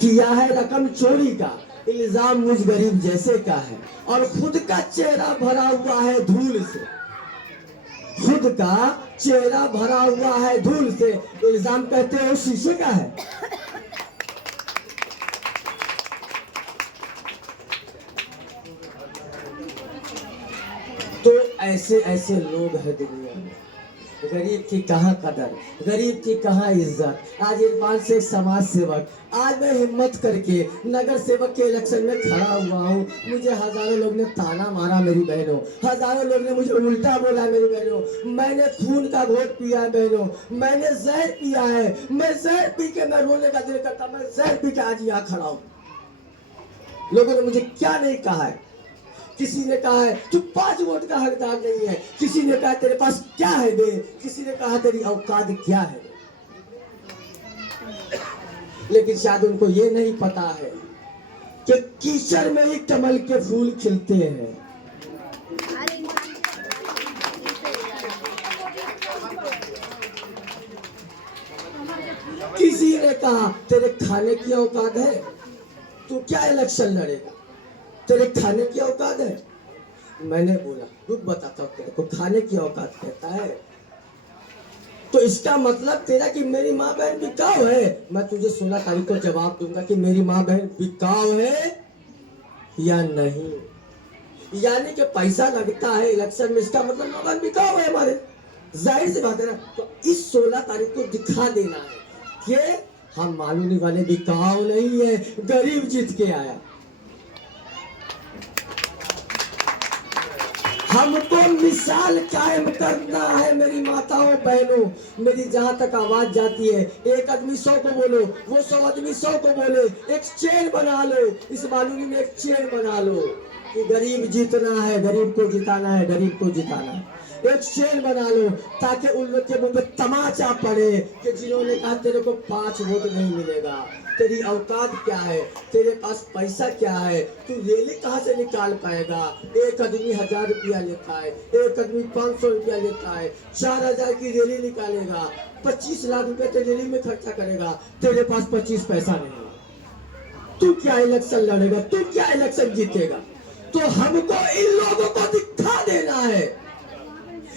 किया है रकम चोरी का, इल्जाम मुझ गरीब जैसे का है, और खुद का चेहरा भरा हुआ है धूल से, खुद का चेहरा भरा हुआ है धूल से, इल्जाम कहते हो शीशे का है। तो ऐसे ऐसे लोग हैं दुनिया में, गरीब की कहाँ कदर, गरीब की कहाँ इज्जत। आज इरफान से समाज सेवक, आज मैं हिम्मत करके नगर सेवक के इलेक्शन में खड़ा हुआ हूँ। मुझे हजारों लोग ने ताना मारा मेरी बहनों, हजारों लोग ने मुझे उल्टा बोला मेरी बहनों। मैंने खून का घोट पिया है बहनों, मैंने जहर पिया है, मैं जहर पी के मैं रोने का दिल करता, मैं जहर पी के आज यहाँ खड़ा हूँ। लोगों ने मुझे क्या नहीं कहा है, किसी ने कहा है तू 5 वोट का हकदार नहीं है, किसी ने कहा तेरे पास क्या है बे, किसी ने कहा तेरी औकात क्या है। लेकिन शायद उनको ये नहीं पता है कि कीचड़ में ही कमल के फूल खिलते हैं। किसी ने कहा तेरे खाने की औकात है, तू क्या इलेक्शन लड़ेगा, तेरे खाने की औकात है। मैंने बोला रुक बताता हूँ तेरे को खाने की औकात कहता है, तो इसका मतलब तेरा कि मेरी माँ बहन बिकाऊ है। मैं तुझे 16 तारीख को जवाब दूंगा कि मेरी माँ बहन बिकाऊ है या नहीं। यानी कि पैसा लगता है इलेक्शन में, इसका मतलब माँ बहन बिकाऊ है हमारे, जाहिर सी बात है ना। तो इस 16 तारीख को दिखा देना है कि हम मालूनी वाले बिकाऊ नहीं है, गरीब जीत के आया। हमको मिसाल कायम करना है मेरी माताओं बहनों, मेरी जहां तक आवाज जाती है। एक आदमी 100 को बोलो, वो 100 आदमी 100 को बोले, एक चेन बना लो, इस मालूनी में एक चेन बना लो कि गरीब जीतना है, गरीब को जिताना है, गरीब को जिताना है। एक चेन बना लो ताकि उन लोग के मुंह में तमाचा पड़े कि जिन्होंने कहा तेरे को 5 वोट नहीं मिलेगा, तेरी औकात क्या है, तेरे पास पैसा क्या है, तू रैली कहाँ से निकाल पाएगा। एक आदमी 1000 रुपया लेता है, एक आदमी 500 रुपया लेता है, 4000 की रैली निकालेगा, 25 लाख रुपए तेरे रैली में खर्चा करेगा, तेरे पास 25 पैसा नहीं, तू क्या इलेक्शन लड़ेगा, तू क्या इलेक्शन जीतेगा। तो हमको इन लोगों को दिखा देना है,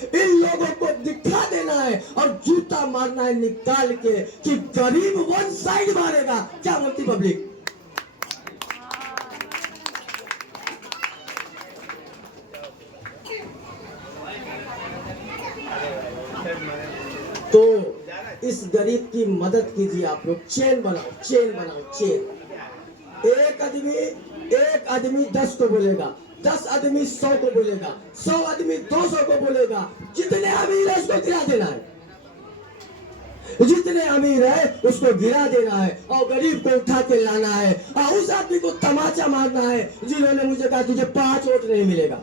इन लोगों को दिखा देना है और जूता मारना है निकाल के कि गरीब वन साइड मारेगा। क्या बोलती पब्लिक। तो इस गरीब की मदद कीजिए आप लोग, चेन बनाओ, चेन बनाओ, चेन। एक आदमी 10 को बोलेगा, 10 आदमी 100 को बोलेगा, 100 आदमी 200 को बोलेगा। जितने अमीर है उसको गिरा देना है, जितने अमीर है उसको गिरा देना है और गरीब को उठा के लाना है और उस आदमी को तमाचा मारना है जिन्होंने मुझे कहा तुझे 5 वोट नहीं मिलेगा।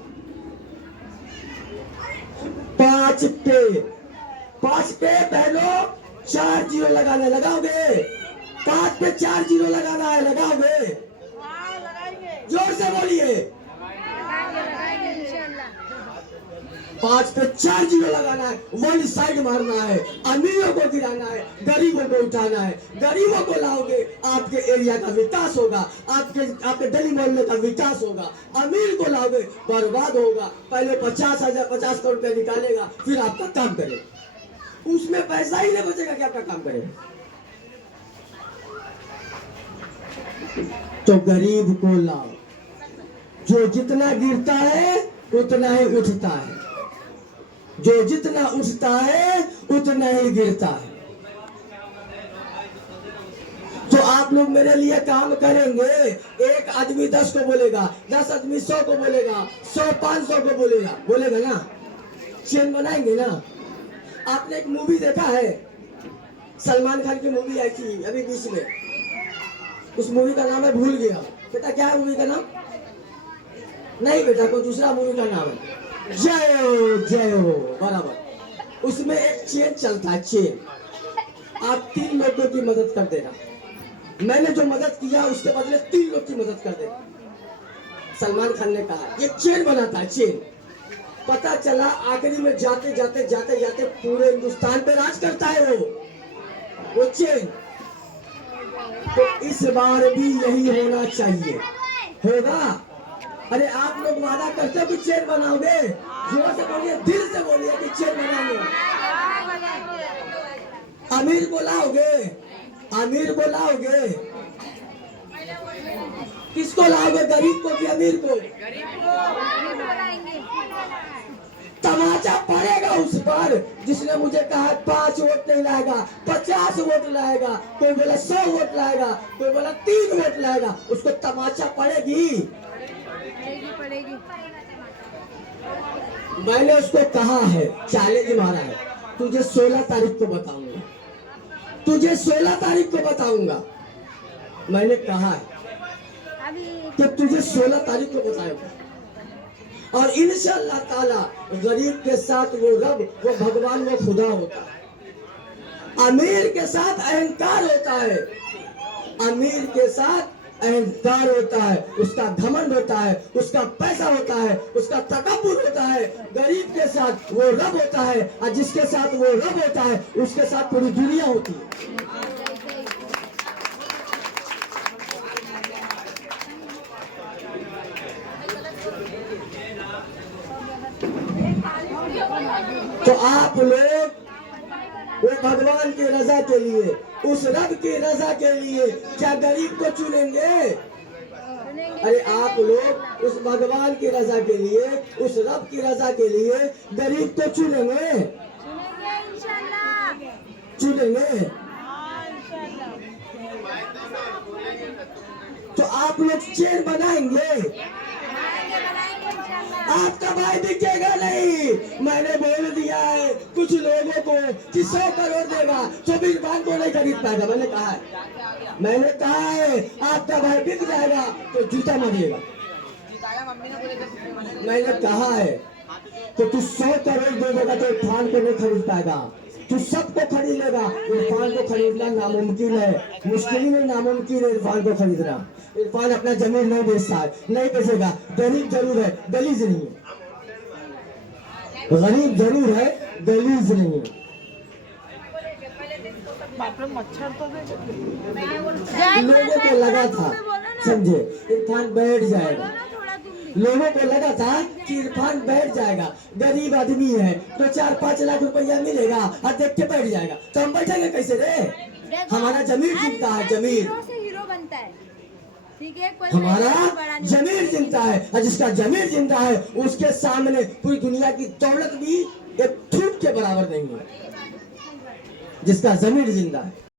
5 पे बहनों 4 जीरो लगाना, लगाओगे? 5 पे 4 जीरो लगाना है, लगाओगे? जोर से बोलिए। 5 पे 4 जीरो लगाना है, वन साइड मारना है, अमीरों को गिराना है, गरीबों को उठाना है। गरीबों को लाओगे आपके एरिया का विकास होगा, आपके गली मोहल्ले का विकास होगा। अमीर को लाओगे बर्बाद होगा। पहले 50 करोड़ रुपया निकालेगा, फिर आपका काम करेगा, उसमें पैसा ही नहीं बचेगा कि आपका काम करेगा। तो गरीब को लाओ, जो जितना गिरता है उतना ही उठता है, जो जितना उठता है उतना ही गिरता है। तो आप लोग मेरे लिए काम करेंगे। एक आदमी 10 को बोलेगा, 10 आदमी 100 को बोलेगा, 100 500 को बोलेगा, बोलेगा ना, चेन बनाएंगे ना। आपने एक मूवी देखा है, सलमान खान की मूवी आई थी अभी बीच में, उस मूवी का नाम है भूल गया। बेटा क्या है मूवी का नाम? नहीं बेटा, कोई दूसरा मूवी का नाम है। जय हो, जय हो, बराबर। उसमें एक चेन चलता है, चेन। आप 3 लोगों की मदद कर देना, मैंने जो मदद किया उसके बदले 3 लोग की मदद कर देना। सलमान खान ने कहा ये चेन बनाता है, चेन। पता चला आखिरी में जाते जाते पूरे हिंदुस्तान पे राज करता है वो चेन। तो इस बार भी यही होना चाहिए। होगा? अरे आप लोग वादा करते हो कि चेन बनाओगे? जोर से बोलिए, दिल से बोलिए कि चेन बनाएंगे। अमीर को लाओगे? अमीर को लाओगे? किसको लाओगे, गरीब को कि अमीर को? तमाचा पड़ेगा उस पर जिसने मुझे कहा 5 वोट नहीं लाएगा, 50 वोट लाएगा, कोई बोला 100 वोट लाएगा, कोई बोला 3 वोट लाएगा, उसको तमाचा पड़ेगी। मैंने उसको कहा है, चैलेंज मारा है, तुझे 16 तारीख को बताऊंगा, तुझे 16 तारीख को बताऊंगा। मैंने कहा है कि तुझे 16 तारीख को बताऊंगा। और इंशाअल्लाह ताला गरीब के साथ वो रब, वो भगवान, वो खुदा होता है। अमीर के साथ अहंकार होता है, अमीर के साथ अहंकार होता है, उसका घमंड होता है, उसका पैसा होता है, उसका तकब्बुर होता है। गरीब के साथ वो रब होता है, और जिसके साथ वो रब होता है उसके साथ पूरी दुनिया होती है। तो आप लोग वो भगवान की रजा के लिए, उस रब की रजा के लिए क्या गरीब को चुनेंगे? अरे आप लोग उस भगवान की रजा के लिए, उस रब की रजा के लिए गरीब को चुनेंगे? चुनेंगे। तो आप लोग चेन बनाएंगे? आपका भाई बिकेगा नहीं। मैंने बोल दिया है कुछ लोगों को कि 100 करोड़ देगा तो भी इरफान को नहीं खरीद पाएगा। मैंने कहा है आपका भाई बिक जाएगा तो जूता मारिएगा। मैंने कहा है कि तू 100 करोड़ दे देगा तो इरफान को नहीं खरीद पाएगा, तू सबको खरीद लेगा। इरफान को खरीदना नामुमकिन है, मुश्किल में नामुमकिन है इरफान को खरीदना। इरफान अपना जमीन नहीं बेचता है, नहीं बेचेगा। गरीब जरूर है, गलीज नहीं है। गरीब जरूर है, गलीज नहीं है। लोगों को लगा था, समझे, इरफान बैठ जाएगा। लोगों को लगा था कि इरफान बैठ जाएगा, गरीब आदमी है तो 4-5 लाख रुपया मिलेगा और देख के बैठ जाएगा। तो हम बैठेंगे कैसे रे? हमारा जमीर जिंदा है, जमीर हीरो बनता है, ठीक है? हमारा जमीर जिंदा है, और जिसका जमीर जिंदा है उसके सामने पूरी दुनिया की दौलत भी एक थूक के बराबर नहीं है, जिसका जमीर जिंदा है।